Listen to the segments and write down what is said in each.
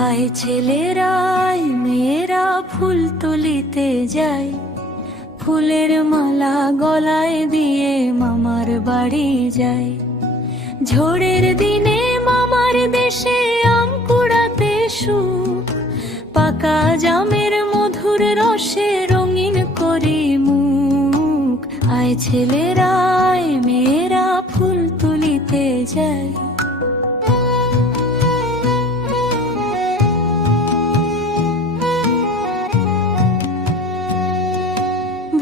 আয় ছেলেরা আয় মেয়েরা ফুল তুলিতে যায়, ফুলের মালা গলায় দিয়ে মামার বাড়ি যায়। ঝড়ের দিনে মামার দেশে আম কুড়াতে সুখ, পাকা জামের মধুর রসে রঙিন করি মুখ। আয় ছেলেরা আয় মেয়েরা ফুল তুলিতে যায়।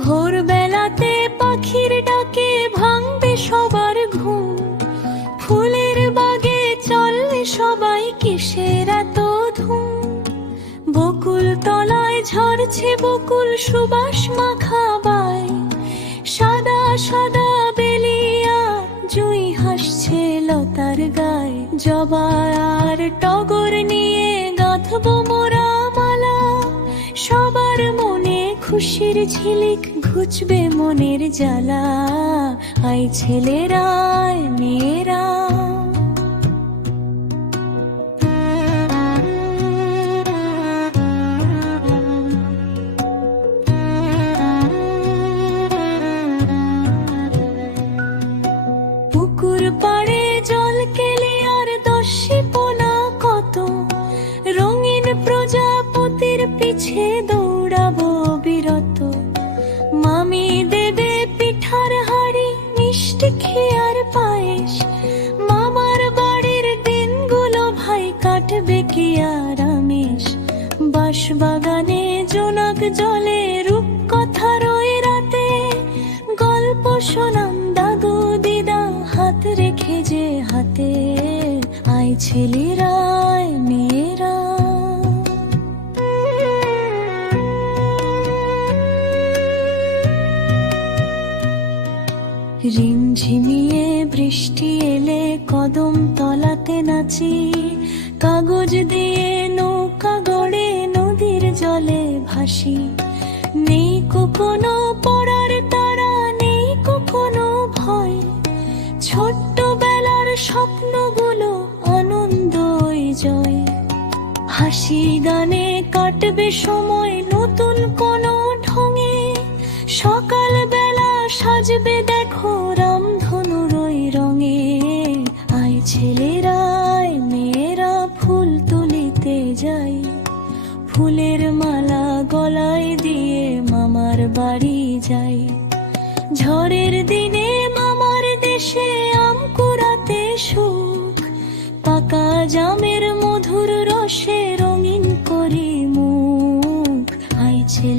ভোরবেলাতে পাখির ডাকে ভাঙবে সবার ঘুম, ফুলের বাগে চললে সবাই কিসের এত ধুম। বকুল তলায় ঝরছে বকুল সুবাস মাখা বাই, সাদা সাদা বেলিয়া জুঁই হাসছে লতার গায়ে। জবা আর টগর নিয়ে গাঁথবো মোরা মালা, সবার মনে খুশির ঝিলিক ঘুচবে মনের জ্বালা। আয় ছেলেরা আয় মেয়েরা, পুকুর পাড়ে জল কেলি আর দস্যি পোনা কত, রঙিন প্রজাপতির পিছে দৌড়াবো বিরত। মামি দেবে পিঠার হাড়ি মিষ্টি খেয়ার পায়েস, মামার বাড়ির দিনগুলো ভাই কাটবে কি আর আমিষ। বাঁশবাগানে জোনাক জলে রূপকথার ওই রাতে, গল্প শোনাম দাদু দিদা হাত রেখে যে হাতে। আয় ছেলেরা আয় মেয়েরা, রিমঝিমিয়ে বৃষ্টি এলে কদম তলাতে নাচি, কাগজ দিয়ে নৌকা গড়ে নদীর জলে ভাসি। নেই কোনো পড়ার তারা নেই কোনো ভয়, ছোট্টবেলার স্বপ্নগুলো আনন্দই জয়। হাসি গানে কাটবে সময় নতুন কোনো ঢঙে, সকাল বেলা সাজবে দেখো রামধনুর ওই রঙে। আয় ছেলেরা আয় মেয়েরা ফুল তুলিতে যাই, ফুলের মালা গলায় দিয়ে মামার বাড়ি যাই। ঝড়ের দিনে মামার দেশে আম কুড়াতে সুখ, পাকা জামের মধুর রসে রঙিন করি মুখ। আয় ছেলে